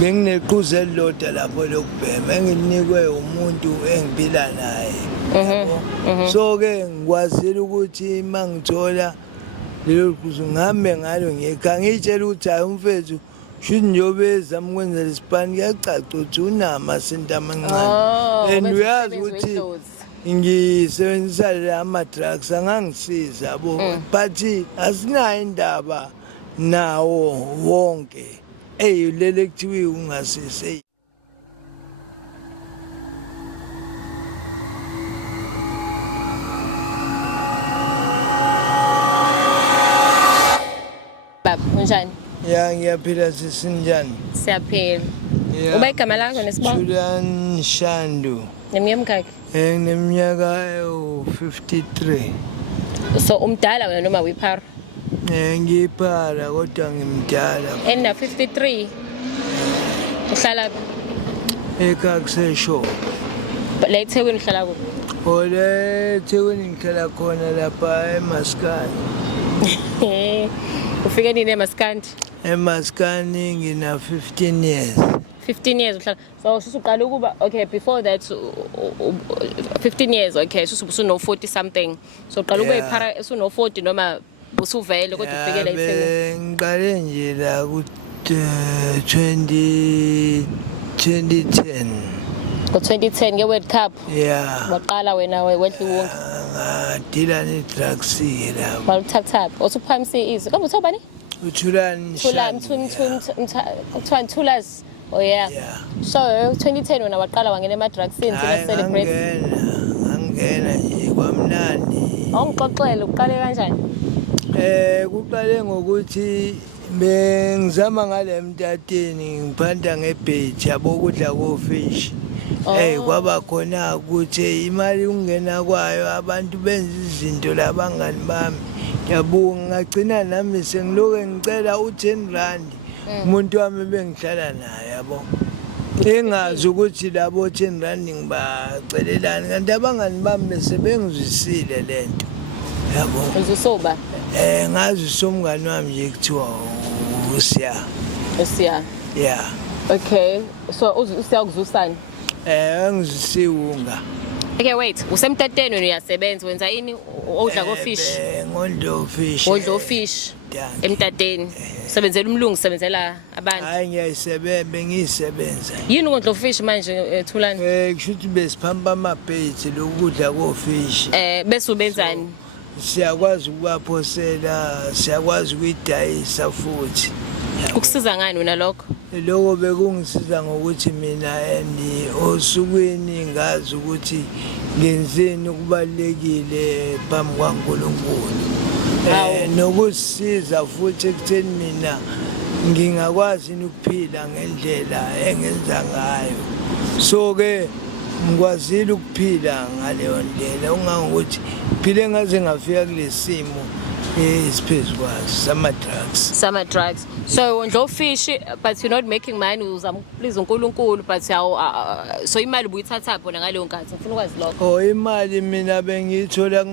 Benginequze elilodwa lapho lokubhema enginikwe umuntu engiphila naye. So-ke ngikwazile ukuthi mangithola lelo quze ngihambe ngalo ngikhaya ngitshela ukuthi hayi umfethu shuthi njobe ezama ukwenzela isipani kuyacaca ukuthi unamasinto amancane and uyazi ukuthi ngisebenzisa la ama-drugs angangisiza yabo but asinayo indaba nawo wonke lele kuthiwa ungasise. Baba unjani? Ya ngiyaphila sisinjani? Siyaphila. Uba igama lakho nesibongo? Julian Shandu. Neminyaka mingaki? Ngineminyaka 53. So umdala wena noma uyiphara? Ngiyiphara kodwa ngimdala. Ena 53. Uhlala ekhaya kusesho. La eThekwini uhlala kuphi? Ole eThekwini ngihlala khona lapha eMaskandi. Ufike nini eMaskandi? eMaskandi ngina 15 years. 15 years uhlala. So usuqala ukuba okay before that 15 years okay usuno 40 something. So uqala ube iphara usuno 40 noma usuvele kodwa ufikele eThekwini. Ngiqale nje la ku 2010. Ngo-2010 nge-World Cup? Yeah. Waqala wena wedla wonke? Ngadila ne-drugs-ke lapho. Waluthathaphi? Usuphamsi izwi? Kambe uthiwa bani? uThulani Thulas. Oh yeah. So 2010 wena waqala wangena ema-drugsini thina celebrate. Ngangena nje kwamnandi. Awungixoxele uqale kanjani? Kuqale ngokuthi bengizama ngale mtateni ngiphanda ngebhethi yabo ukudla kofish. Kwaba khona ukuthi imali ungena kwayo abantu benza izinto labangani bami. Yabonga ngagcina nami sengiloke ngicela u10 rand. Umuntu wami bengihlala naye yabo. Engazi ukuthi labo 10 rand ngibacelelani kanti abangani bami bese bengizwisile lento. Yabo. Uzusoba? Ngazi somngani wami nje kuthiwa uSiya. uSiya. Yeah. Okay. So uSiya ukuzusani? Ngizisiwunga. Okay wait, usemtateni wena uyasebenza wenza yini odla kofish? Ngondlo fish. Odla fish. Emtateni. Usebenzela umlungu usebenzela abantu. Hayi ngiyisebenza. Yini ngondlo fish manje Thulani? Kushuthi besiphampa amabhethi lokudla kofish. Bese ubenzani? Siyakwazi ukubaphosela, siyakwazi ukuyidayisa futhi. Kukusiza ngani wena lokho? Lokho bekungisiza ngokuthi mina osukwini ngazi ukuthi ngenzeni ukubalekile phambi kwaNkulunkulu. Nokusiza futhi ekutheni mina ngingakwazi ukuphila ngendlela engenza ngayo. So ke ngikwazile ukuphila ngaleyo ndlela ungangokuthi phile ngaze ngafika kulesimo isiphezukwazi sama drugs. So on fish but you're not making money uzama please uNkulunkulu but so imali ubuyithatha bona ngaleyo nkathi ngifuna ukwazi lokho. Imali mina bengiyithola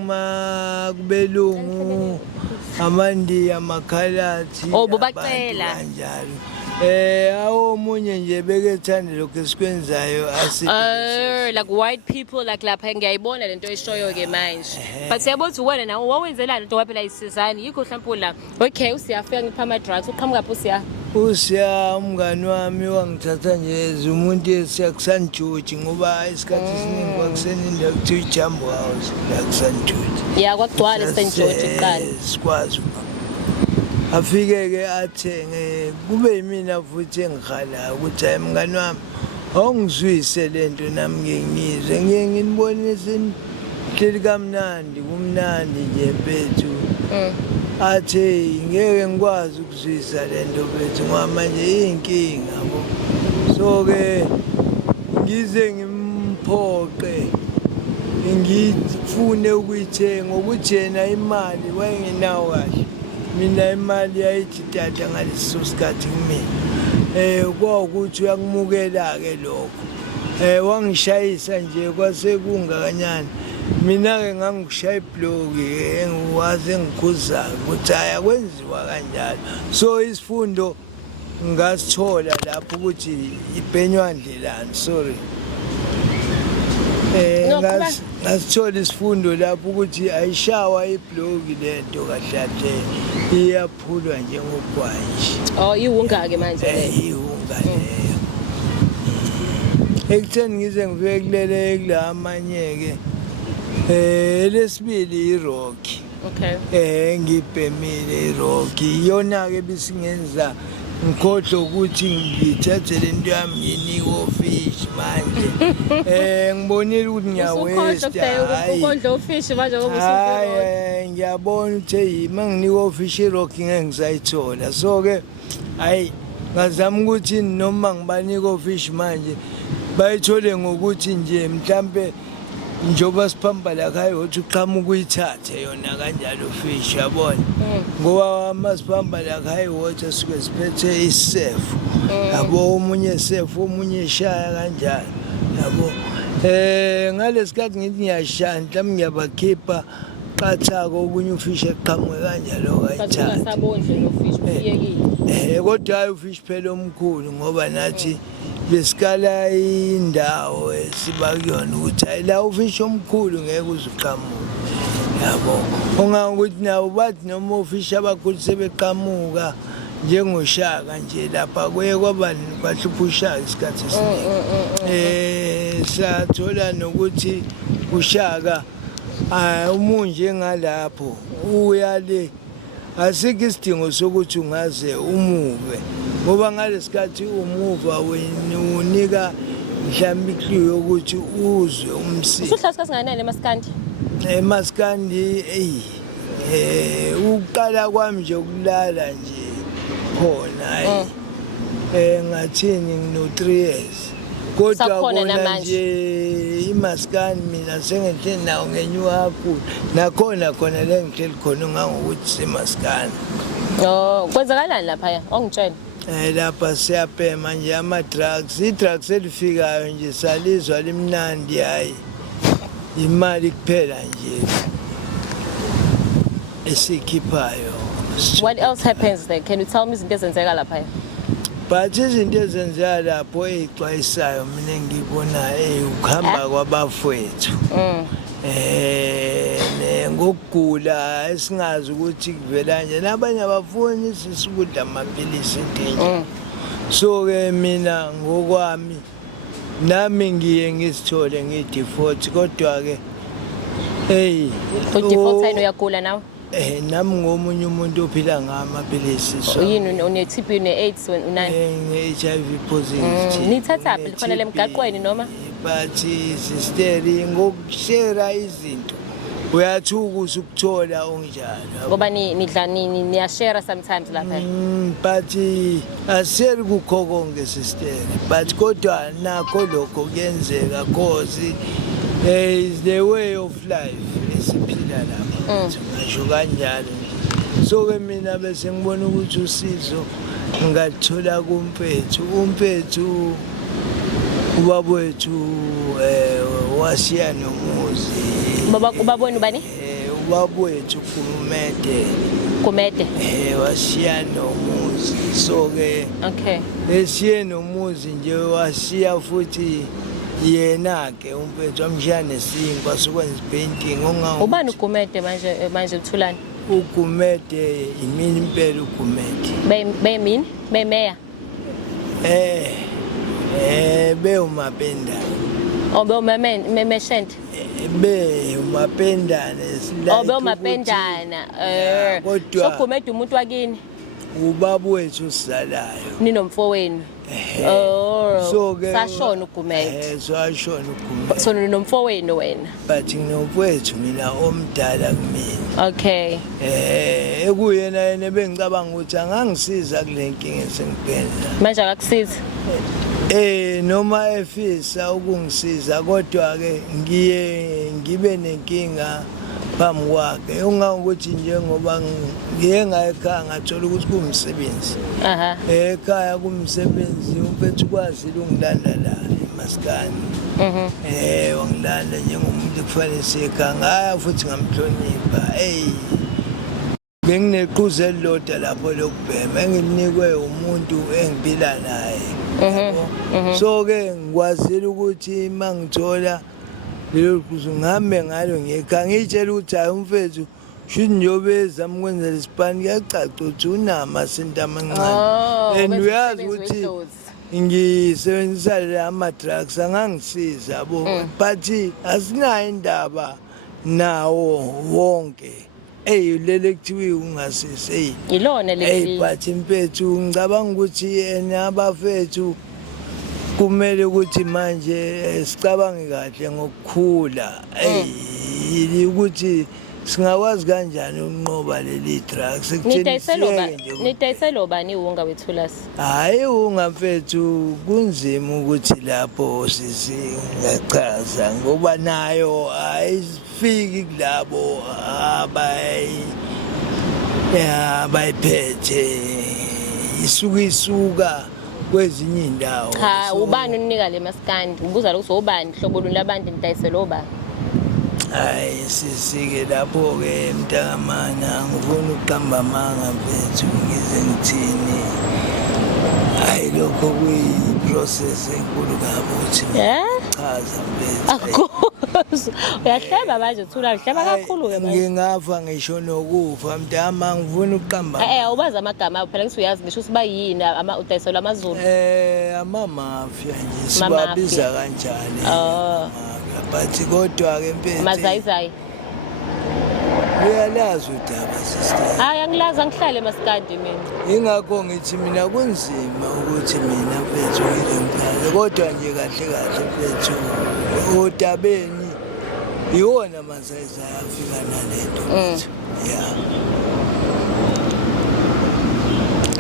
kubelungu amandiya amakhalathi bobacela kanjalo. Omunye nje bekethanda lokho esikwenzayo like white people like lapha ngiyayibona lento eshoyo ke manje but siyabona ukuthi wena nawe wawenzelana lento waphela isizani yikho mhlawumbe la okay usiyafika ngipha ama drugs uqhamuka lapho uSiya umngani wami wangithatha nje umuntu esiyakusanjuji ngoba isikhathi esiningi kwakuseninda ukuthi ijambo house la kusanjuji kwagcwala esenjuji iqala sikwazi afike ke athenge kube yimina futhi engikhala ukuthi hayi mngani wami awungizwise lento nami ngiyizwe nginibonise hleli kamnandi kumnandi nje bethu athi ngeke ngikwazi ukuzwisa lento bethu ngoba manje inkinga bo so ke ngize ngimphoqe ngifune ukuyithenga ukuthi yena imali wayengenawo kahle mina imali yayithi tata ngaleso sikhathi kumina kwawukuthi uyakumukela ke lokho wangishayisa nje kwase kungakanyana mina ke ngangishaya iblock engiwazi engikhuza ukuthi ayakwenziwa kanjalo so isifundo ngasithola lapho ukuthi ibhenywa ndlelani, sorry. No, Ngasithola isifundo lapho ukuthi ayishawa ibloki lento kahle iyaphulwa njengogwayi. Oh, iwunga-ke manje leyo. Ihunga leyo. Ekutheni ngize ngifike kulele kula amanye-ke lesibili iRocky. Okay. Ngibhemile iRocky iyona-ke bisingenza ngikhohlwa ukuthi ngithathe lento yami nginike ofishi manje. Ngibonile ukuthi ngiyawesta. Ukondla ofishi manje ngoba Hayi ngiyabona ukuthi hey manginika ofishi iRocky ngeke ngisayithola. So-ke hayi ngazama ukuthi noma ngibanika ofishi manje bayithole ngokuthi nje mhlambe njoba siphamba la khaya uthi uqhamuka ukuyithathe yona kanjalo fish yabona ngoba masiphamba la khaya wathi suke siphethe isefu yabo omunye sefu omunye eshaya kanjalo yabo ngalesikhathi ngithi ngiyashaya mhlawumbe ngiyabakhipha qathako okunye ufish eqhamuke kanjalo kayithatha ngasabondle lo fish ufiyekile kodwa hayi ufish phela omkhulu ngoba nathi besikala indawo esiba kuyona ukuthi hayi la ufish omkhulu ngeke uzuqhamuka yabo ongangokuthi nawo bathi noma ufish abakhulu sebeqhamuka njengoshaka nje lapha kuye kwaba kwahlupha ushaka isikhathi esiningi sathola nokuthi ushaka umunje ngalapho uyale asikho isidingo sokuthi ungaze umuve ngoba ngalesikhathi umuva wena unika mhlawumbe ikliyo yokuthi uzwe umsisi. Usuhlala isikhathi singanani eMaskandi? eMaskandi uqala kwami nje ukulala nje khona hayi ngathini ngino 3 years kodwa khona nje iMaskandi mina sengihleli nawo ngenyuka kakhulu nakhona khona la ngihleli khona ngangokuthi seMaskandi. Oh kwenzakalani lapha ongitshela? Lapha siyabhema nje ama-drugs i-drugs elifikayo nje salizwa limnandi hayi imali kuphela nje esikhiphayo. What else happens there? Can you tell me izinto ezenzeka lapha? But izinto ezenzeka lapho eyixwayisayo mina ngibona ukuhamba kwabafowethu ngokugula esingazi ukuthi kuvela nje nabanye abafuni sisukudla amaphilisi endini. So-ke mina ngokwami nami ngiye ngisithole ngi-default kodwa-ke u-default ayini uyagula nawe? Nami ngomunye umuntu ophila ngamaphilisi. Yini une-TB une-AIDS unani? Nge-HIV positive. Nithathaphi likhona lemgaqweni noma? But sisteri ngokushare izinto uyathuka usukuthola onjalo ngoba niyashare sometimes lapha. But aseri kukho konke sister but kodwa nakho lokho kuyenzeka cause is the way of life esiphila lapha ngisho kanjalo. So-ke mina bese ngibona ukuthi usizo ngathola kumpethu ubabwethu wasiya nomuzi. Ubabweni bani? Ubabwethu Kumede wasiya nomuzi. So-ke esiye nomuzi nje wasiya futhi yena-ke umpethu wamshiya nesinkwa sokwenza ipainting. Ubani uGumede manje uthulani? uGumede imini impela uGumede. Bemini? Bemeya? Beumapendana. Oh beumameshente? Beumapendana. Oh beumapendana. So uGumede umuntu wakini? Ubabwethu usalayo. Ninomfowenu? Oh sashona uGumede. Sashona uGumede. So ninomfowenu wena? But nginomfowethu mina omdala kumina. Okay. Ekuyena yena bengicabanga ukuthi angangisiza kule nkinga esengibhekene. Manje akakusiza? Noma efisa ukungisiza kodwa-ke ngibe nenkinga phambi kwakhe ungangokuthi njengoba ngiye ngayekhaya ngathola ukuthi kuwumsebenzi. Ekhaya kumsebenzi umpethu kwazile ungilanda la eMaskandi. Wangilanda njengomuntu kufanele sekhaya ngaya futhi ngamhlonipha. benginequze elilodwa lapho lokubhema engilinikwe umuntu engiphila naye. So-ke ngikwazile ukuthi uma ngithola lelo quze ngihambe ngalo ngikhaya ngitshela ukuthi hayi umfethu shuthi njengoba ezama ukwenzela isipani kuyacaca ukuthi unamasinto amancane and uyazi ukuthi ngisebenzisa la ama-drugs angangisiza yabo but asinayo indaba nawo wonke lele kuthiwa ungasizi ilona leli but mfethu ngicabanga ukuthi abafethu kumele ukuthi manje sicabange kahle ngokukhula ukuthi singakwazi kanjani ukunqoba leli drugs nidayiselo bani iwunga wethulas? Hayi unga mfethu kunzima ukuthi lapho singachaza ngoba nayo ayifiki kulabo abayiphethe isuka kwezinye indawo. Cha ubani unika le maskandi ubuza ukuthi ubani hlobo luni labantu nidayiselo bani? Hayi sisike lapho-ke mntakamana ngifuna ukuqamba amanga mfethu ngize ngithini. Hayi lokho kuyi-process enkulu kabi ukuthi chaza mfethu. Uyahleba manje uthula uhleba kakhulu-ke manje. Ngingafa ngisho nokufa mntama ngifuna ukuqamba. Ubazi amagama abo phela ngisuyazi ngisho ukuthi bayini udayiselo amaZulu. Amamafia nje sibabiza kanjani. But kodwa-ke mfethu mazayizayi uyalazi udaba sister. Hayi angilazi angihlale maskandi mina. Ingakho ngithi mina kunzima ukuthi mina mfethu ngizomphela kodwa nje kahle kahle mfethu odabeni iwona mazayizayi afika nalento mfethu.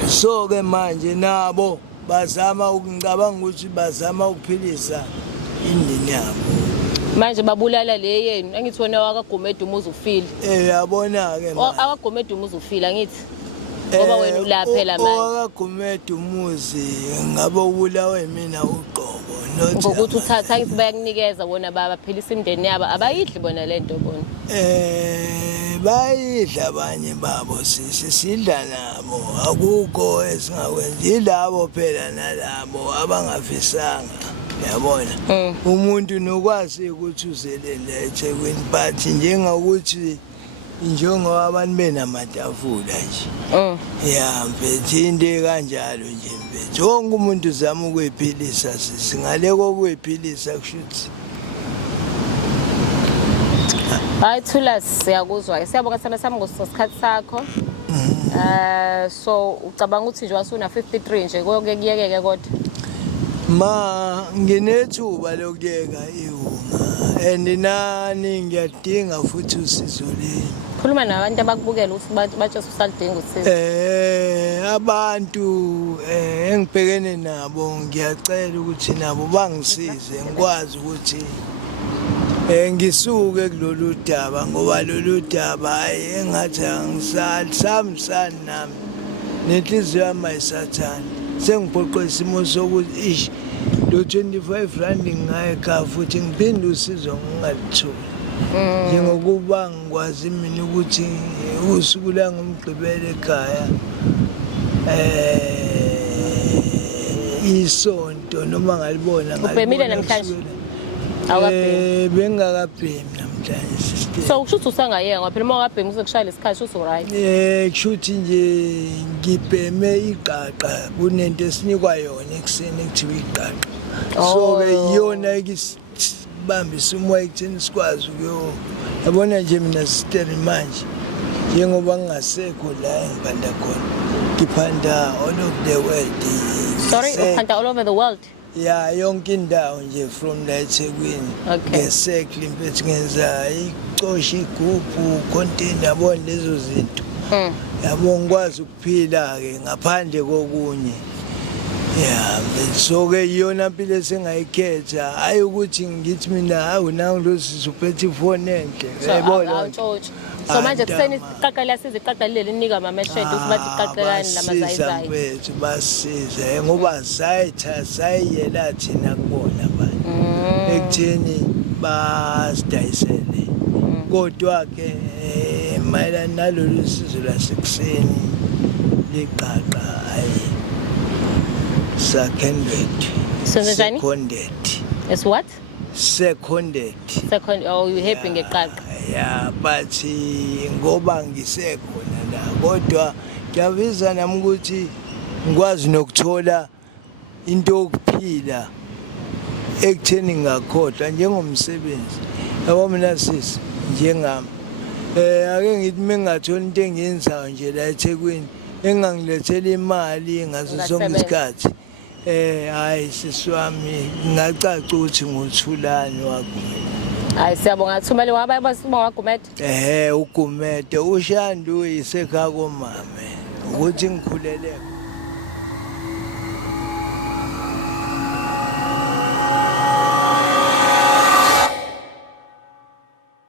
So-ke manje nabo bazama ngicabanga ukuthi bazama ukuphilisa indini yabo. Manje babulala le yenu engithona wakagomeda umuzi ufile. Yabona-ke manje. Akagomeda umuzi ufile angithi. Ngoba wena ulaphela manje. Wakagomeda umuzi ngabe ubulawa yimina uqobo. Ngokuthi uthatha ngithi bayakunikeza bona baphilisa imndeni yabo abayidli bona lento bona. Bayidla abanye babo sidla nabo akukho esingakwenza yilabo phela nalabo abangafisanga. Yabona umuntu nokwazi ukuthi uzelele eThekwini but njengokuthi njengoba abantu benamatafula nje mfethu into kanjalo nje mfethu wonke umuntu uzama ukuyphilisa singaleko ukuyphilisa kushuthi. Hayi Thulas siyakuzwa siyabonga sana sami ngosikhathi sakho. So ucabanga ukuthi nje wasuna 53 nje konke kuyekeke kodwa nginethuba lokuyeka iwunga and nani ngiyadinga futhi usizo leni. Khuluma nabantu abakubukela ukuthi batsho usalidinga usizo. Abantu engibhekene nabo ngiyacela ukuthi nabo bangisize ngikwazi ukuthi ngisuke kulolu daba ngoba lolu daba engathi angisali nami nenhliziyo yami ayisathani. Sengiphoqwe isimo sokuthi lo 25 rand ngingayekha futhi ngiphinde usizo ngingalithola. Njengokuba ngikwazi mina ukuthi usuku la ngomgqibelo ekhaya isonto noma ngalibona ubhemile namhlanje awukabhemi bengakabhemi namhlanje sister. So kushuthi usangayeka ngoba phela uma wakabhemi uzekushaya lesikhathi shuthi uright. Kushuthi nje ngibheme iqaqa kunento esinikwa yona ekuseni ekuthiwa iqaqa. So-ke yiyona ekisibambisa umoya ekutheni sikwazi yabona nje mina sister manje njengoba ngingasekho la engiphanda khona ngiphanda all over the world. Sorry uphanda all over the world? Yonke indawo nje from la eThekwini. Ngesekli mfethu ngenza icosha igubhu container yabona lezo zinto. Yabo ngikwazi ukuphila-ke ngaphandle kokunye. So-ke iyona mpilo esengayikhetha hayi ukuthi ngithi mina hawu nawu losizo uphethe ifoni enhle. Yayibona. So manje kuseni iqaqa liyasiza iqaqa leli linika amameshede ukuthi bathi iqaqelani lamazayizayi. Mfethu basiza ngoba sayiyela thina kubona abantu ekutheni basidayisele kodwa ke mayelana nalolu sizo lasekuseni liqaqa ayi seconded. It's what? Seconded. Second, oh, you happy ngeqaqa. Yeah, but ngoba ngisekhona la kodwa ngiyavisa nami ukuthi ngikwazi nokuthola into yokuphila ekutheni ngakhohlwa njengomsebenzi yabo mina sisi njengami ake ngithi mengathola into engiyenzayo nje la eThekwini engangilethela imali ngaso sonke isikhathi hayi sisi wami ngacaca ukuthi nguthulani wakho. Hayi siyabonga Thumela waba Gumede. uGumede uShandu isekhaya komame ukuthi ngikhulele